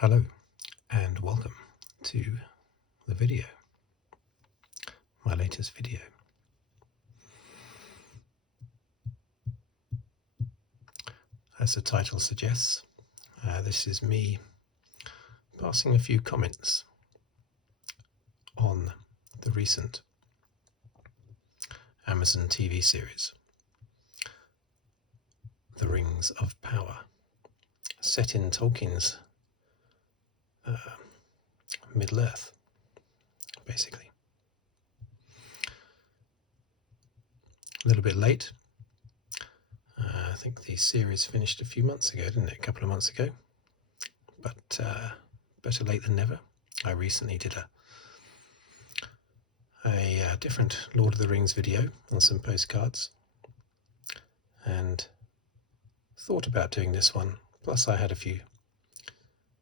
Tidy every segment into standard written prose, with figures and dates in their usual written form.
Hello and welcome to the video, my latest video. As the title suggests, this is me passing a few comments on the recent Amazon TV series, The Rings of Power, set in Tolkien's Middle-earth, basically. A little bit late. I think the series finished a few months ago, didn't it? A couple of months ago. But better late than never. I recently did a different Lord of the Rings video on some postcards and thought about doing this one. Plus I had a few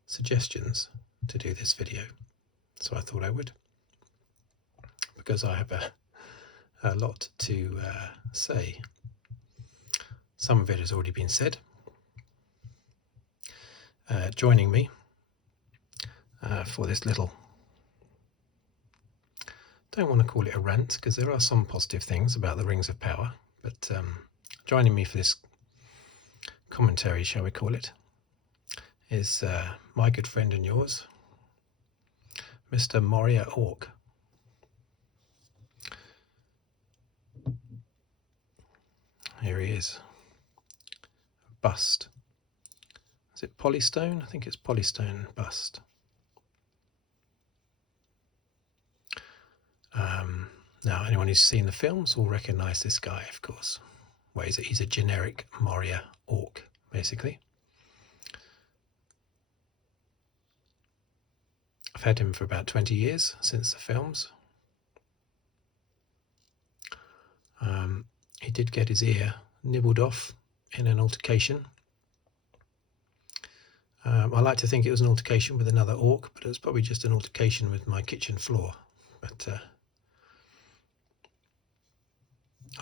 suggestions to do this video, so I thought I would, because I have a lot to say. Some of it has already been said. Joining me for this little, don't want to call it a rant, because there are some positive things about the Rings of Power, but joining me for this commentary, shall we call it, is my good friend and yours, Mr. Moria Orc. Here he is. Bust. Is it polystone? I think it's polystone bust. Now, anyone who's seen the films will recognise this guy, of course. Well, he's a generic Moria Orc, basically. I've had him for about 20 years, since the films. He did get his ear nibbled off in an altercation. I like to think it was an altercation with another orc, but it was probably just an altercation with my kitchen floor. But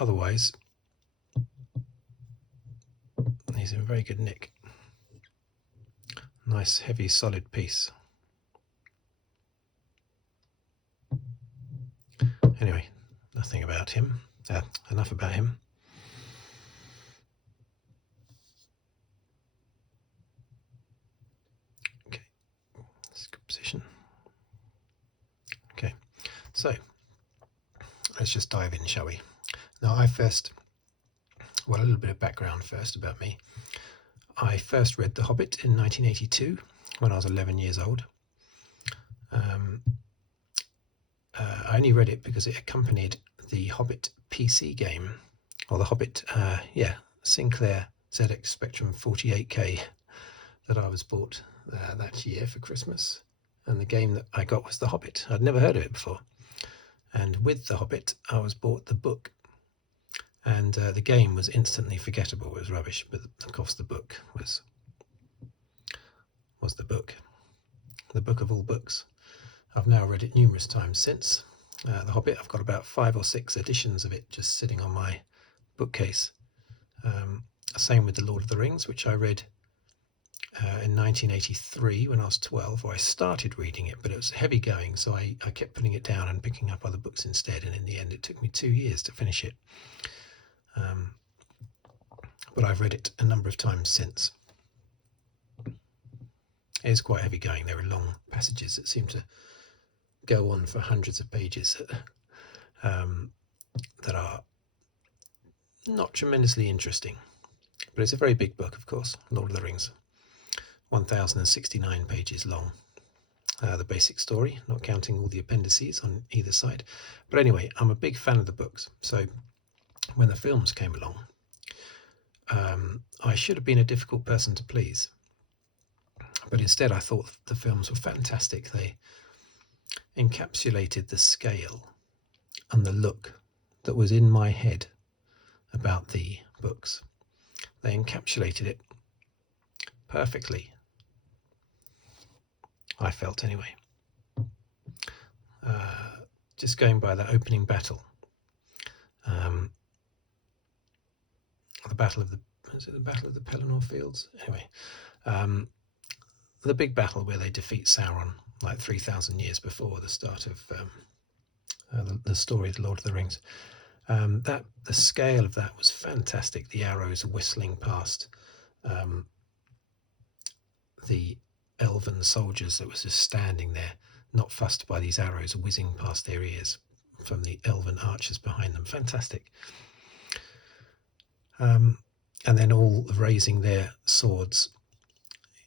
otherwise, he's in very good nick. Nice, heavy, solid piece. Anyway, nothing about him. Enough about him. Okay, that's a good position. Okay, so let's just dive in, shall we? Now, a little bit of background first about me. I first read The Hobbit in 1982 when I was 11 years old. I only read it because it accompanied the Hobbit PC game, or the Hobbit, Sinclair ZX Spectrum 48K that I was bought that year for Christmas. And the game that I got was The Hobbit. I'd never heard of it before. And with The Hobbit, I was bought the book. And the game was instantly forgettable. It was rubbish, but of course the book was the book of all books. I've now read it numerous times since. The Hobbit, I've got about 5 or 6 editions of it just sitting on my bookcase. Same with the Lord of the Rings, which I read in 1983 when I was 12, or I started reading it, but it was heavy going, so I kept putting it down and picking up other books instead, and in the end it took me 2 years to finish it. But I've read it a number of times since. It is quite heavy going. There are long passages that seem to go on for hundreds of pages that are not tremendously interesting. But it's a very big book, of course, Lord of the Rings. 1,069 pages long. The basic story, not counting all the appendices on either side. But anyway, I'm a big fan of the books. So when the films came along, I should have been a difficult person to please. But instead I thought the films were fantastic. They encapsulated the scale and the look that was in my head about the books. They encapsulated it perfectly, I felt anyway. Just going by the opening battle, the Battle of the Pelennor Fields? Anyway, the big battle where they defeat Sauron, like 3,000 years before the start of the story of the Lord of the Rings. That the scale of that was fantastic. The arrows whistling past the elven soldiers that was just standing there, not fussed by these arrows whizzing past their ears from the elven archers behind them. Fantastic. And then all raising their swords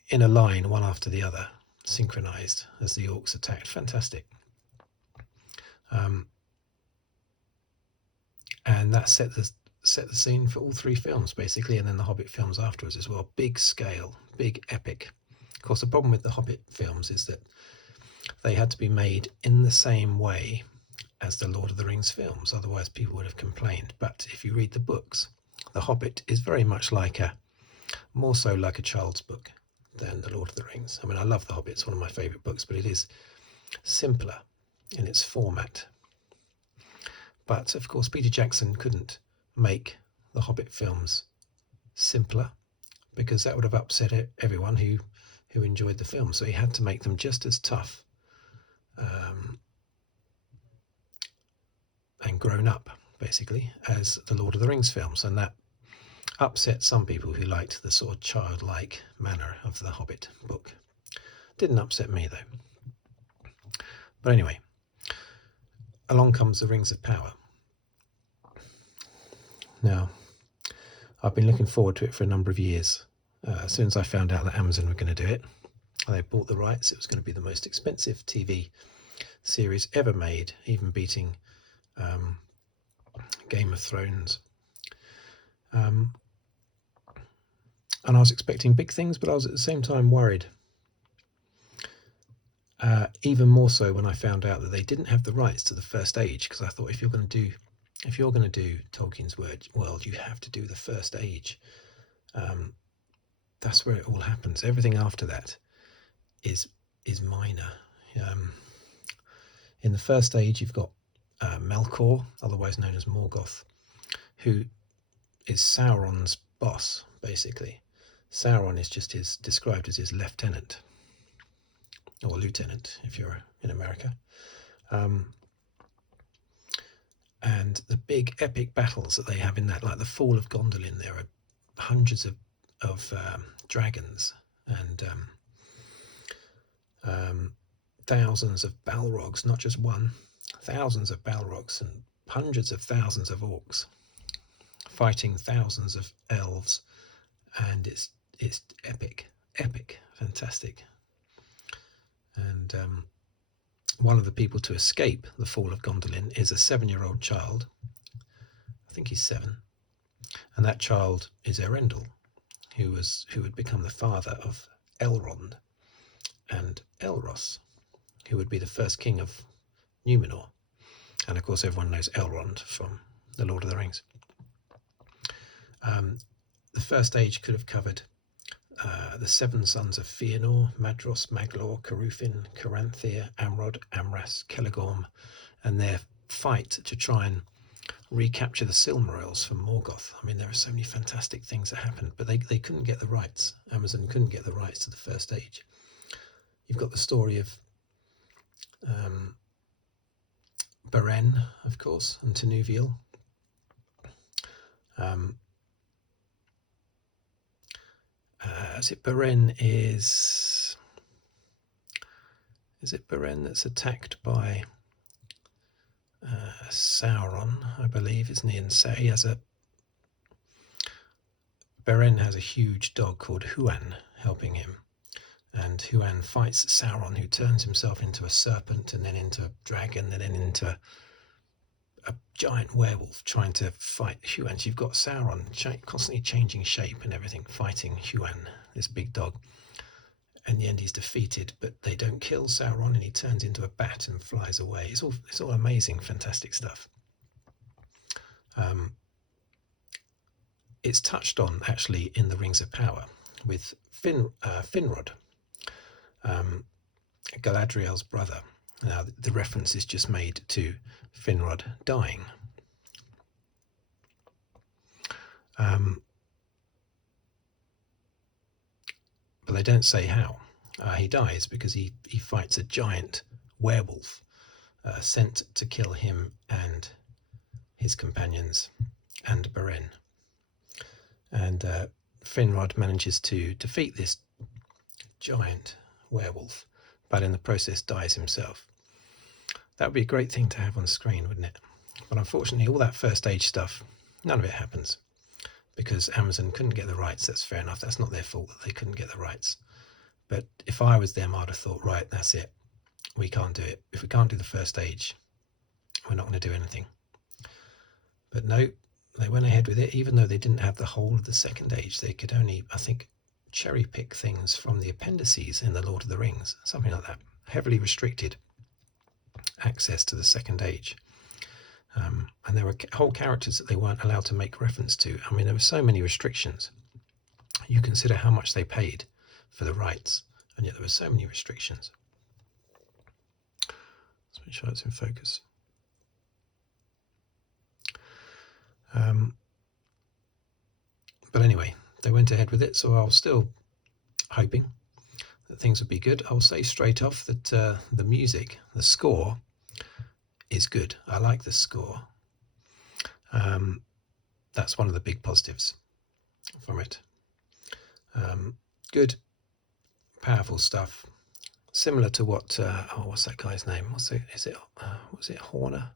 in a line, one after the other, synchronized as the orcs attacked. Fantastic. And that set the scene for all three films, basically, and then the Hobbit films afterwards as well. Big scale, big epic. Of course, the problem with the Hobbit films is that they had to be made in the same way as the Lord of the Rings films, otherwise people would have complained. But if you read the books, the Hobbit is very much more so like a child's book than the Lord of the Rings. I mean, I love the Hobbit, it's one of my favourite books, but it is simpler in its format. But of course, Peter Jackson couldn't make the Hobbit films simpler, because that would have upset everyone who enjoyed the film. So he had to make them just as tough and grown up, basically, as the Lord of the Rings films. And that upset some people who liked the sort of childlike manner of the Hobbit book. Didn't upset me, though. But anyway, along comes the Rings of Power. Now, I've been looking forward to it for a number of years. As soon as I found out that Amazon were going to do it, they bought the rights. It was going to be the most expensive TV series ever made, even beating Game of Thrones. And I was expecting big things, but I was at the same time worried. Even more so when I found out that they didn't have the rights to the First Age, because I thought, if you're going to do Tolkien's world, you have to do the First Age. That's where it all happens. Everything after that is minor. In the First Age, you've got Melkor, otherwise known as Morgoth, who is Sauron's boss, basically. Sauron is just described as his lieutenant, or lieutenant if you're in America. And the big epic battles that they have in that, like the Fall of Gondolin, there are hundreds of dragons and thousands of Balrogs, not just one, thousands of Balrogs and hundreds of thousands of orcs fighting thousands of elves, and it's epic, fantastic. And one of the people to escape the Fall of Gondolin is a 7-year-old child. I think he's 7, and that child is Erendil, who would become the father of Elrond and Elros, who would be the first king of Numenor. And of course, everyone knows Elrond from the Lord of the Rings. The First Age could have covered the 7 sons of Fëanor, Madros, Maglor, Carúfin, Caranthir, Amrod, Amras, Celegorm, and their fight to try and recapture the Silmarils from Morgoth. I mean, there are so many fantastic things that happened, but they couldn't get the rights. Amazon couldn't get the rights to the First Age. You've got the story of Beren, of course, and Tinuviel. Is it Beren that's attacked by Sauron, I believe, isn't he? And Beren has a huge dog called Huan helping him, and Huan fights Sauron, who turns himself into a serpent and then into a dragon and then into a giant werewolf trying to fight Huan. So you've got Sauron constantly changing shape and everything, fighting Huan, this big dog. In the end, he's defeated, but they don't kill Sauron, and he turns into a bat and flies away. It's all amazing, fantastic stuff. It's touched on actually in the Rings of Power with Finrod, Galadriel's brother. Now, the reference is just made to Finrod dying. But they don't say how. he dies because he fights a giant werewolf sent to kill him and his companions and Beren. And Finrod manages to defeat this giant werewolf, but in the process dies himself. That would be a great thing to have on screen, wouldn't it? But unfortunately, all that first age stuff, none of it happens because Amazon couldn't get the rights. That's fair enough. That's not their fault that they couldn't get the rights. But if I was them, I'd have thought, right, that's it. We can't do it. If we can't do the first age, we're not going to do anything. But no, they went ahead with it, even though they didn't have the whole of the second age. They could only, I think, cherry pick things from the appendices in the Lord of the Rings, something like that. Heavily restricted access to the second age. And there were whole characters that they weren't allowed to make reference to. I mean, there were so many restrictions. You consider how much they paid for the rights, and yet there were so many restrictions. Let's make sure it's in focus. But anyway, they went ahead with it, so I was still hoping that things would be good. I'll say straight off that the music, the score, is good. I like the score. That's one of the big positives from it. Good, powerful stuff. Similar to what what's that guy's name? Was it Horner?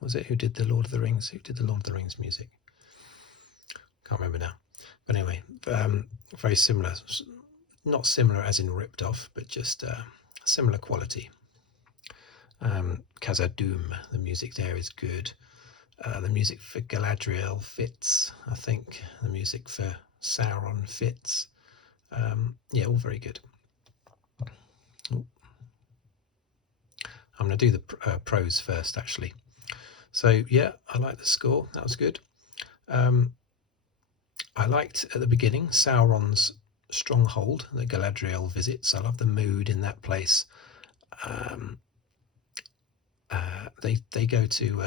Was it who did the Lord of the Rings? Who did the Lord of the Rings music? Can't remember now. But anyway, very similar. Not similar as in ripped off, but just similar quality. Khazad-dûm, the music there is good. The music for Galadriel fits, I think. The music for Sauron fits. Yeah, all very good. Ooh. I'm going to do the pros first, actually. So, yeah, I like the score. That was good. I liked, at the beginning, Sauron's stronghold that Galadriel visits. I love the mood in that place. They go to...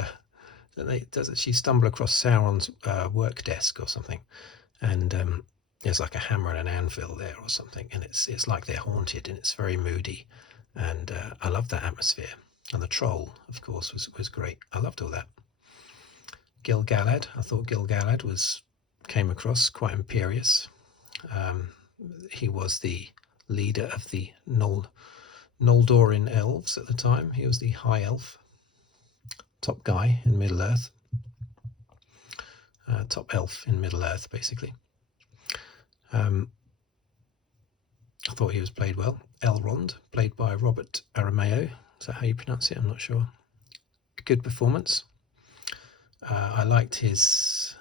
she stumble across Sauron's work desk or something, and there's like a hammer and an anvil there or something, and it's like they're haunted, and it's very moody, and I love that atmosphere. And the troll, of course, was great. I loved all that. Gil-galad, I thought Gil-galad came across quite imperious. He was the leader of the Noldorin elves at the time. He was the high elf, top guy in Middle Earth, top elf in Middle Earth, basically. I thought he was played well. Elrond, played by Robert Aramayo. Is that how you pronounce it? I'm not sure. Good performance. I liked his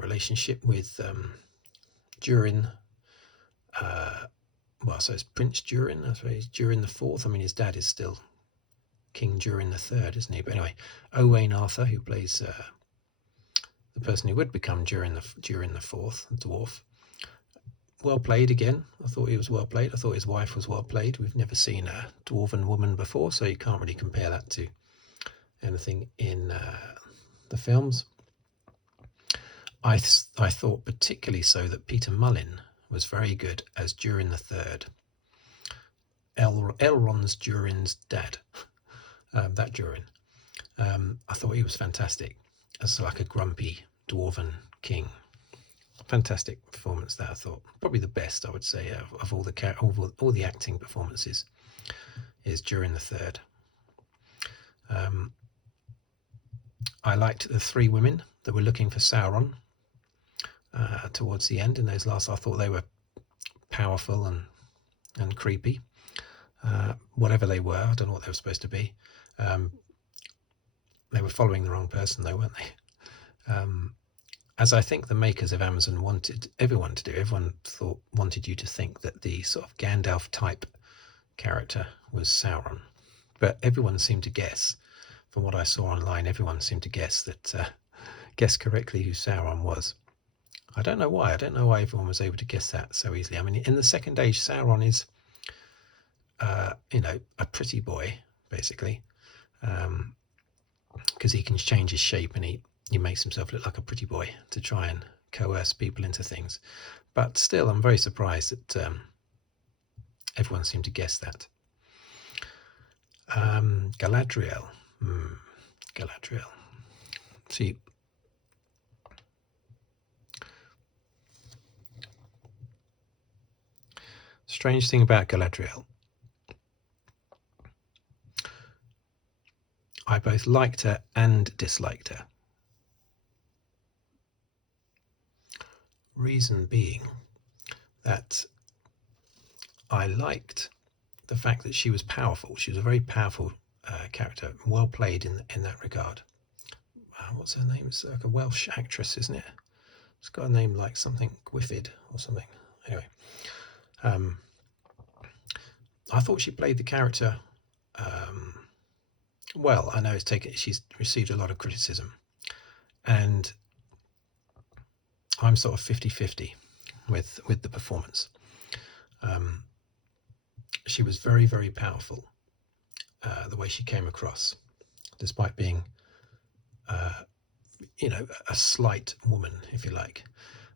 relationship with Durin. So it's Prince Durin. I suppose Durin the Fourth. I mean, his dad is still King Durin the Third, isn't he? But anyway, Owain Arthur, who plays the person who would become Durin the Fourth, the dwarf. Well played again. I thought he was well played. I thought his wife was well played. We've never seen a dwarven woman before, so you can't really compare that to anything in the films. I thought particularly so that Peter Mullin was very good as Durin the Third. Elrond's Durin's dad. That Durin. I thought he was fantastic as like a grumpy dwarven king. Fantastic performance there, I thought. Probably the best, I would say, of all the acting performances is Durin the Third. I liked the three women that were looking for Sauron towards the end in those last. I thought they were powerful and creepy. Whatever they were, I don't know what they were supposed to be. They were following the wrong person, though, weren't they? As I think the makers of Amazon wanted everyone to do. Everyone wanted you to think that the sort of Gandalf type character was Sauron, but everyone seemed to guess. From what I saw online, everyone seemed to guess correctly who Sauron was. I don't know why. I don't know why everyone was able to guess that so easily. I mean, in the Second Age, Sauron is, a pretty boy, basically, because he can change his shape and he makes himself look like a pretty boy to try and coerce people into things. But still, I'm very surprised that Everyone seemed to guess that. Galadriel. Galadriel. See, strange thing about Galadriel, I both liked her and disliked her. Reason being that I liked the fact that she was powerful. She was a very powerful character, well played in that regard. What's her name? It's like a Welsh actress, isn't it? It's got a name like something Gwyffyd or something. Anyway, I thought she played the character well. I know she's received a lot of criticism, and I'm sort of 50-50 with the performance. She was very, very powerful, the way she came across, despite being a slight woman, if you like.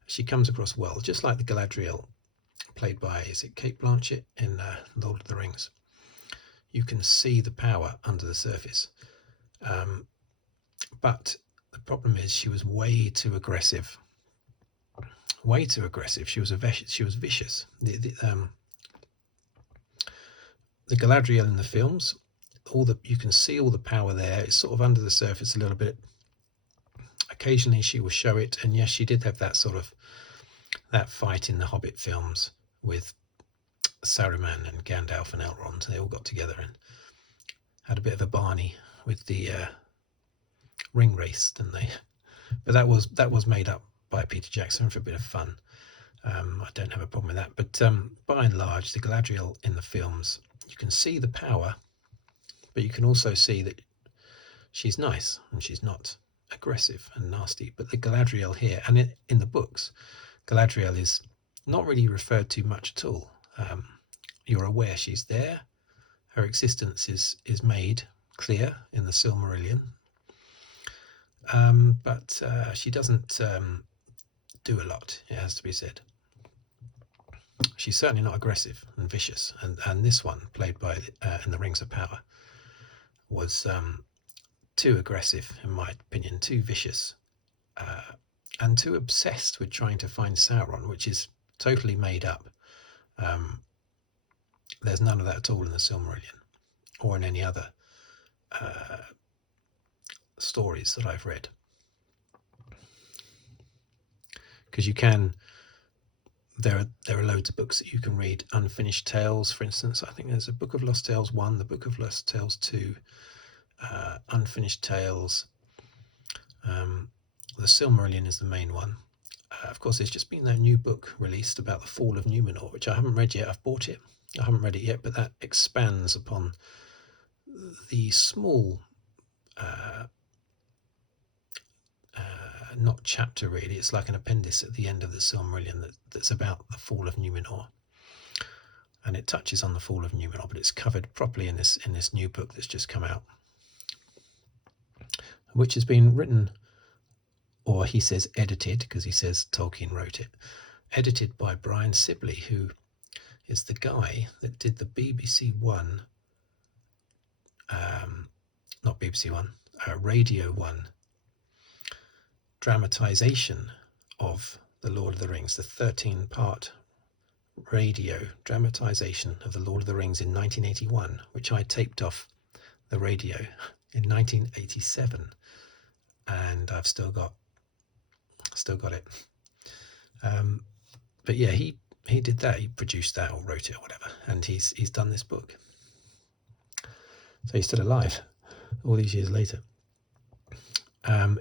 She comes across well, just like the Galadriel played by, is it Cate Blanchett in Lord of the Rings? You can see the power under the surface. But the problem is she was way too aggressive. Way too aggressive. She was vicious. The Galadriel in the films, you can see all the power there. It's sort of under the surface a little bit. Occasionally she will show it, and yes, she did have that fight in the Hobbit films with Saruman and Gandalf and Elrond. They all got together and had a bit of a Barney with the ring race, didn't they? But that was made up by Peter Jackson for a bit of fun. I don't have a problem with that. But by and large, the Galadriel in the films, you can see the power, but you can also see that she's nice and she's not aggressive and nasty. But the Galadriel here, and in the books, Galadriel is not really referred to much at all. You're aware she's there. Her existence is made clear in the Silmarillion. But she doesn't do a lot, it has to be said. She's certainly not aggressive and vicious, and this one, played by in the Rings of Power, was too aggressive, in my opinion, too vicious, and too obsessed with trying to find Sauron, which is totally made up. There's none of that at all in the Silmarillion, or in any other stories that I've read. Because there are loads of books that you can read. Unfinished Tales, for instance. I think there's a Book of Lost Tales 1, the Book of Lost Tales 2, Unfinished Tales. The Silmarillion is the main one. Of course, there's just been that new book released about the fall of Numenor, which I haven't read yet. I've bought it. I haven't read it yet, but that expands upon the small, not chapter really, it's like an appendix at the end of the Silmarillion that's about the fall of Numenor. And it touches on the fall of Numenor, but it's covered properly in this new book that's just come out, which has been written, or he says edited, because he says Tolkien wrote it, edited by Brian Sibley, who is the guy that did the BBC One, not BBC One, Radio One dramatisation of The Lord of the Rings, the 13-part radio dramatisation of The Lord of the Rings in 1981, which I taped off the radio in 1987, and I've still got it. But yeah, he did that. He produced that or wrote it or whatever, and he's done this book. So he's still alive all these years later.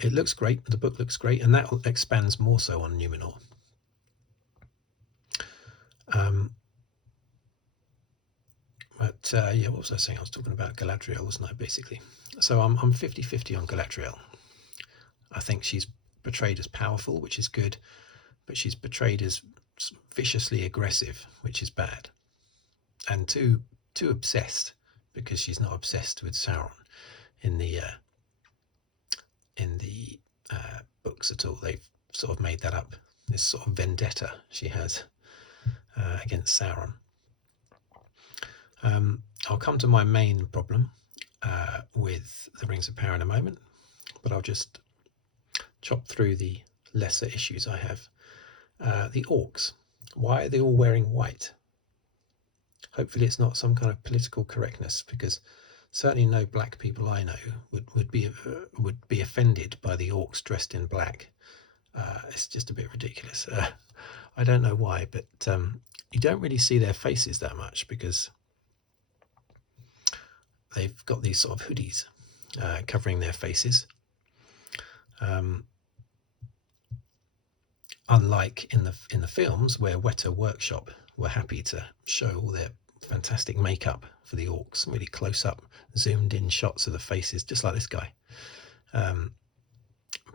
It looks great. The book looks great, and that expands more so on Numenor. But yeah, what was I saying? I was talking about Galadriel, wasn't I, basically? So I'm 50-50 on Galadriel. I think she's portrayed as powerful, which is good, but she's portrayed as viciously aggressive, which is bad, and too obsessed, because she's not obsessed with Sauron in the books at all. They've sort of made that up, this sort of vendetta she has against Sauron. I'll come to my main problem with the Rings of Power in a moment, but I'll just chop through the lesser issues I have. The orcs. Why are they all wearing white? Hopefully it's not some kind of political correctness, because certainly no black people I know would be offended by the orcs dressed in black. It's just a bit ridiculous. I don't know why, but you don't really see their faces that much, because they've got these sort of hoodies covering their faces. Unlike in the films, where Weta Workshop were happy to show all their fantastic makeup for the orcs, really close up, zoomed in shots of the faces, just like this guy.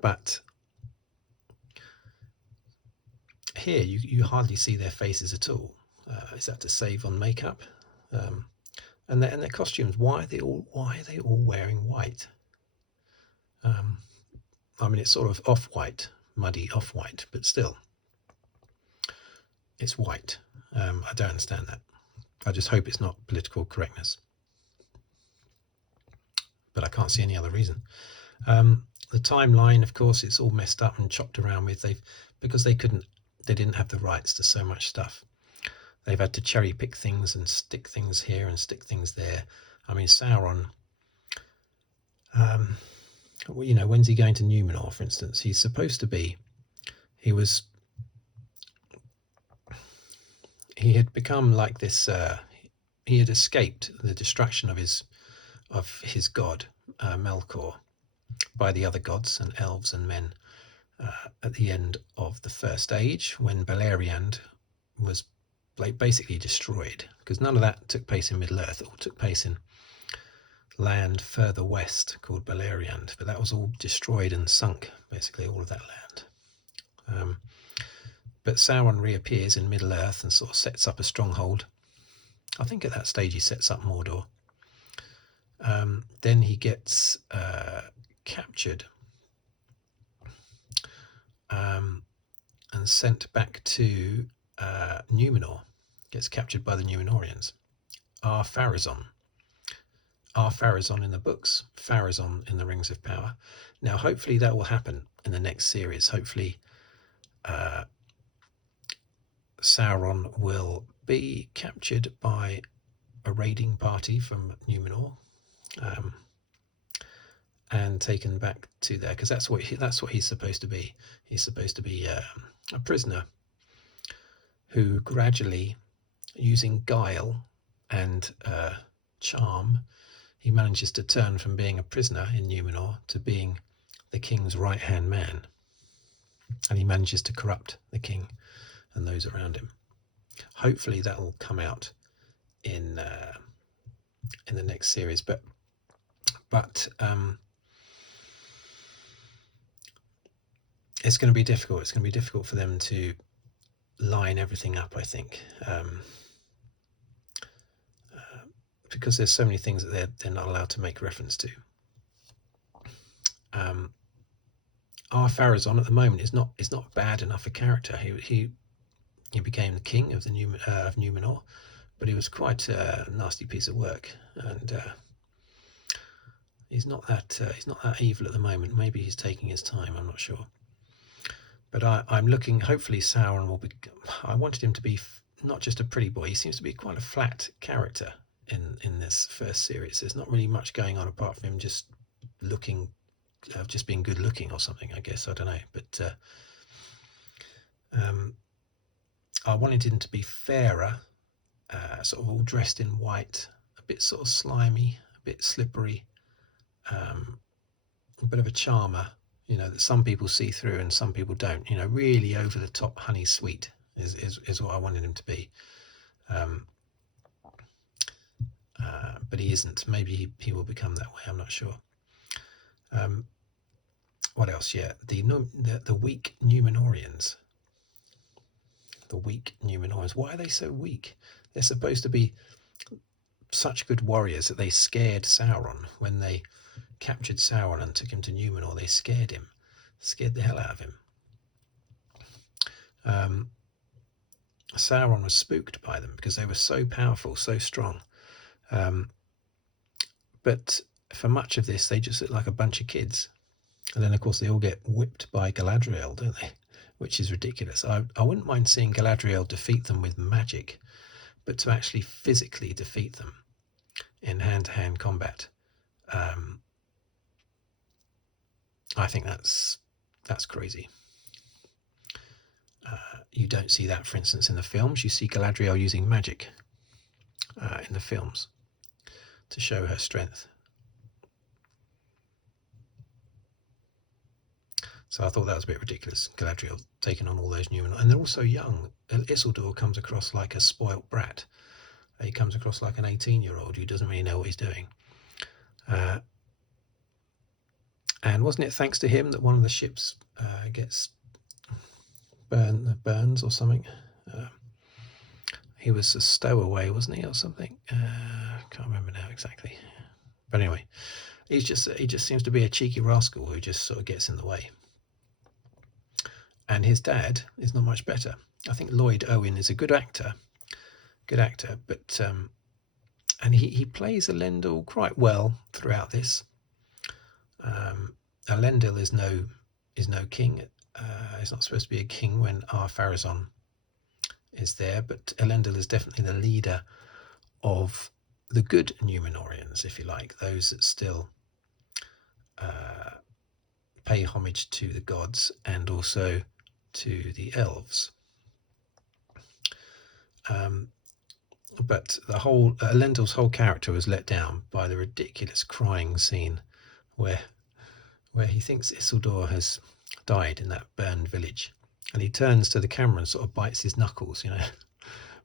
But here you hardly see their faces at all. Is that to save on makeup? And their costumes. Why are they all wearing white? I mean, it's sort of off-white, muddy off-white, but still, it's white. I don't understand that. I just hope it's not political correctness, but I can't see any other reason. The timeline, of course, it's all messed up and chopped around with. Because they didn't have the rights to so much stuff. They've had to cherry pick things and stick things here and stick things there. I mean, Sauron. When's he going to Numenor, for instance? He's supposed to be. He had become like this. He had escaped the destruction of his god Melkor by the other gods and elves and men at the end of the First Age, when Beleriand was basically destroyed, because none of that took place in Middle-earth. It all took place in land further west called Beleriand, but that was all destroyed and sunk, basically all of that land. But Sauron reappears in Middle-earth and sort of sets up a stronghold. I think at that stage he sets up Mordor. Then he gets captured and sent back to Numenor. Gets captured by the Numenorians. Ar-Pharazôn in the books, Pharazôn in the Rings of Power. Now, hopefully that will happen in the next series. Hopefully Sauron will be captured by a raiding party from Numenor and taken back to there, because that's what he's supposed to be. He's supposed to be a prisoner who gradually, using guile and charm, he manages to turn from being a prisoner in Numenor to being the king's right-hand man, and he manages to corrupt the king and those around him. Hopefully that will come out in the next series, but it's going to be difficult. It's going to be difficult for them to line everything up, I think, because there's so many things that they're not allowed to make reference to. Ar-Pharazôn at the moment is not bad enough a character. He became the king of of Numenor, but he was quite a nasty piece of work, and he's not that evil at the moment. Maybe he's taking his time. I'm not sure. But I'm looking. Hopefully, Sauron will be. I wanted him to be not just a pretty boy. He seems to be quite a flat character in this first series. There's not really much going on apart from him just looking, just being good looking or something, I guess. I don't know. But I wanted him to be fairer, sort of all dressed in white, a bit sort of slimy, a bit slippery, a bit of a charmer. That some people see through and some people don't. Really over the top, honey sweet is what I wanted him to be. But he isn't. Maybe he will become that way. I'm not sure. What else? Yeah, the weak Numenorians. The weak Numenorians. Why are they so weak? They're supposed to be such good warriors that they scared Sauron when they captured Sauron and took him to Numenor. They scared the hell out of him. Sauron was spooked by them because they were so powerful, so strong. But for much of this, they just look like a bunch of kids. And then, of course, they all get whipped by Galadriel, don't they? Which is ridiculous. I wouldn't mind seeing Galadriel defeat them with magic, but to actually physically defeat them in hand-to-hand combat, I think that's crazy. You don't see that, for instance, in the films. You see Galadriel using magic in the films to show her strength. So I thought that was a bit ridiculous, Galadriel taking on all those Numenor. And they're all so young. Isildur comes across like a spoilt brat. He comes across like an 18-year-old who doesn't really know what he's doing. And wasn't it thanks to him that one of the ships gets burns or something? He was a stowaway, wasn't he, or something? Can't remember now exactly. But anyway, he just seems to be a cheeky rascal who just sort of gets in the way. And his dad is not much better. I think Lloyd Owen is a good actor, but and he plays Elendil quite well throughout this. Elendil is no king. He's not supposed to be a king when Ar-Pharazôn is there, but Elendil is definitely the leader of the good Numenorians, if you like, those that still pay homage to the gods and also to the elves. But the whole Elendil's whole character was let down by the ridiculous crying scene where he thinks Isildur has died in that burned village, and he turns to the camera and sort of bites his knuckles,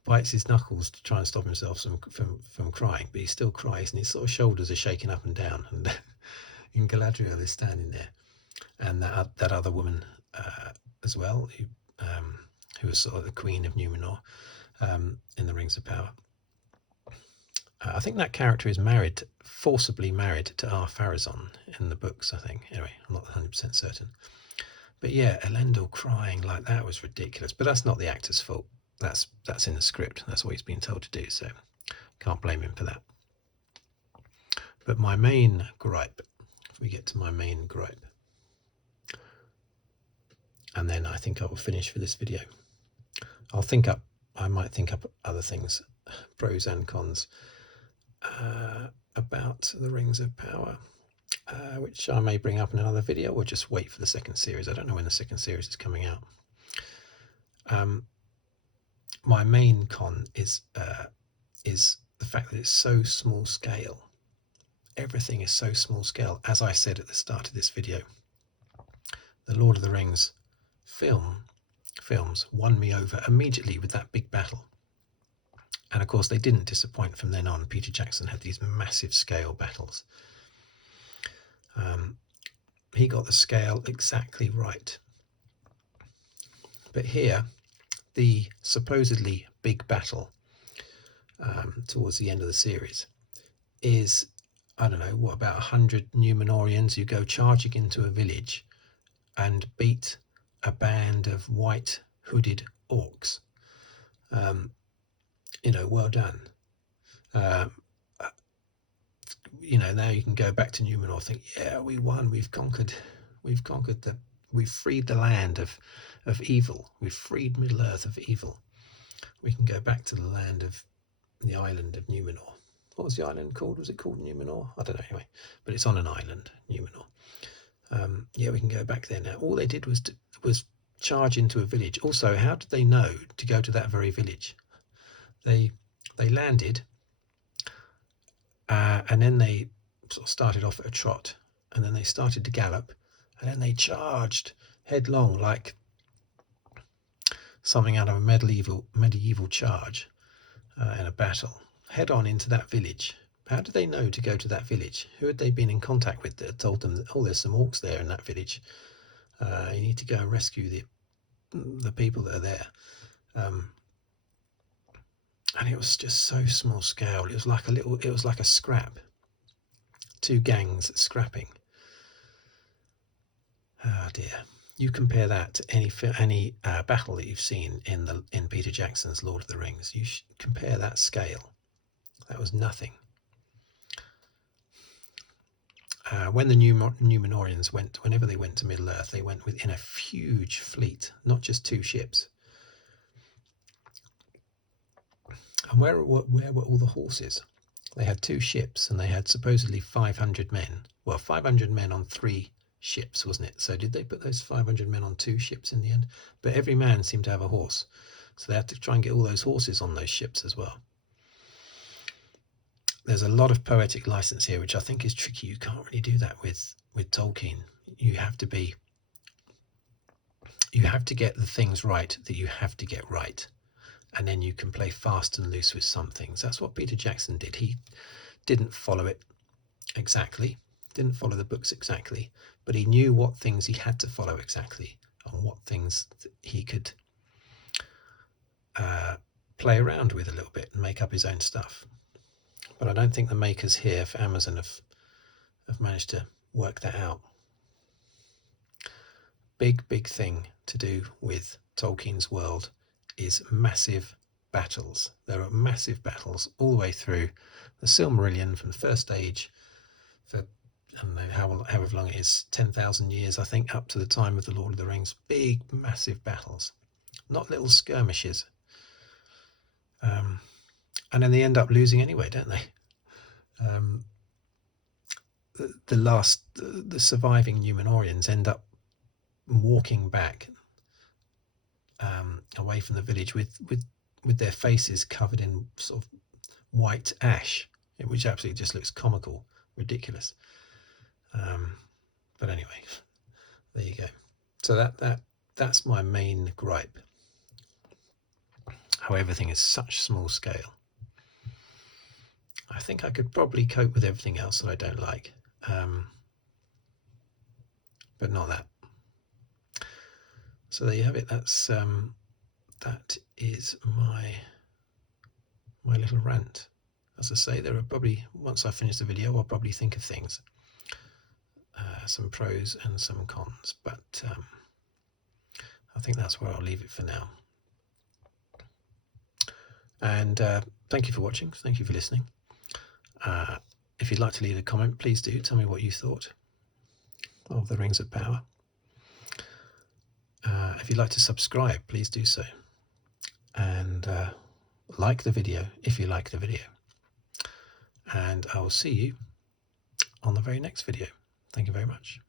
bites his knuckles to try and stop himself from crying, but he still cries, and his sort of shoulders are shaking up and down, and Galadriel is standing there, and that other woman as well, who was sort of the queen of Numenor in the Rings of Power. I think that character is forcibly married to Ar-Pharazôn in the books, I think. Anyway, I'm not 100% certain. But yeah, Elendil crying like that was ridiculous. But that's not the actor's fault. That's in the script. That's what he's been told to do, so can't blame him for that. But my main gripe, if we get to my main gripe, and then I think I will finish for this video. I might think up other things, pros and cons, about the Rings of Power, which I may bring up in another video, or just wait for the second series. I don't know when the second series is coming out. My main con is the fact that it's so small scale. Everything is so small scale. As I said at the start of this video, the Lord of the Rings films won me over immediately with that big battle. And of course, they didn't disappoint from then on. Peter Jackson had these massive scale battles. He got the scale exactly right. But here, the supposedly big battle towards the end of the series is, I don't know, what, about 100 Numenorians who go charging into a village and beat a band of white hooded orcs. Well done. Now you can go back to Numenor, think, yeah, we won, we've freed the land of evil, we've freed Middle Earth of evil. We can go back to the land of the island of Numenor. What was the island called? Was it called Numenor? I don't know, anyway, but it's on an island, Numenor. Yeah, we can go back there now. All they did was charge into a village. Also, how did they know to go to that very village? They landed, and then they sort of started off at a trot, and then they started to gallop, and then they charged headlong like something out of a medieval charge in a battle, head on into that village. How did they know to go to that village? Who had they been in contact with that told them that, there's some orcs there in that village? You need to go and rescue the people that are there. And it was just so small scale. It was like a scrap. Two gangs scrapping. Oh dear. You compare that to any battle that you've seen in Peter Jackson's Lord of the Rings. You compare that scale. That was nothing. when the Numenorians whenever they went to Middle Earth, they went in a huge fleet, not just 2 ships. And where were all the horses? They had 2 ships, and they had supposedly 500 men. Well, 500 men on 3 ships, wasn't it? So did they put those 500 men on 2 ships in the end? But every man seemed to have a horse, so they had to try and get all those horses on those ships as well. There's a lot of poetic license here, which I think is tricky. You can't really do that with Tolkien. You have to get the things right that you have to get right, and then you can play fast and loose with some things. That's what Peter Jackson did. He didn't follow it exactly, didn't follow the books exactly, but he knew what things he had to follow exactly and what things he could play around with a little bit and make up his own stuff. But I don't think the makers here for Amazon have managed to work that out. Big thing to do with Tolkien's world is massive battles. There are massive battles all the way through the Silmarillion, from the First Age for, I don't know however long it is, 10,000 years I think, up to the time of the Lord of the Rings. Big massive battles, not little skirmishes. And then they end up losing anyway, don't they? The surviving Numenorians end up walking back away from the village with their faces covered in sort of white ash, which absolutely just looks comical, ridiculous. But anyway, there you go. So that's my main gripe. How everything is such small scale. I think I could probably cope with everything else that I don't like, but not that. So there you have it. That is my little rant. As I say, there are probably, once I finish the video, I'll probably think of things, some pros and some cons, but I think that's where I'll leave it for now. And thank you for watching. Thank you for listening. If you'd like to leave a comment, please do. Tell me what you thought of the Rings of Power. If you'd like to subscribe, please do so. And like the video if you like the video. And I will see you on the very next video. Thank you very much.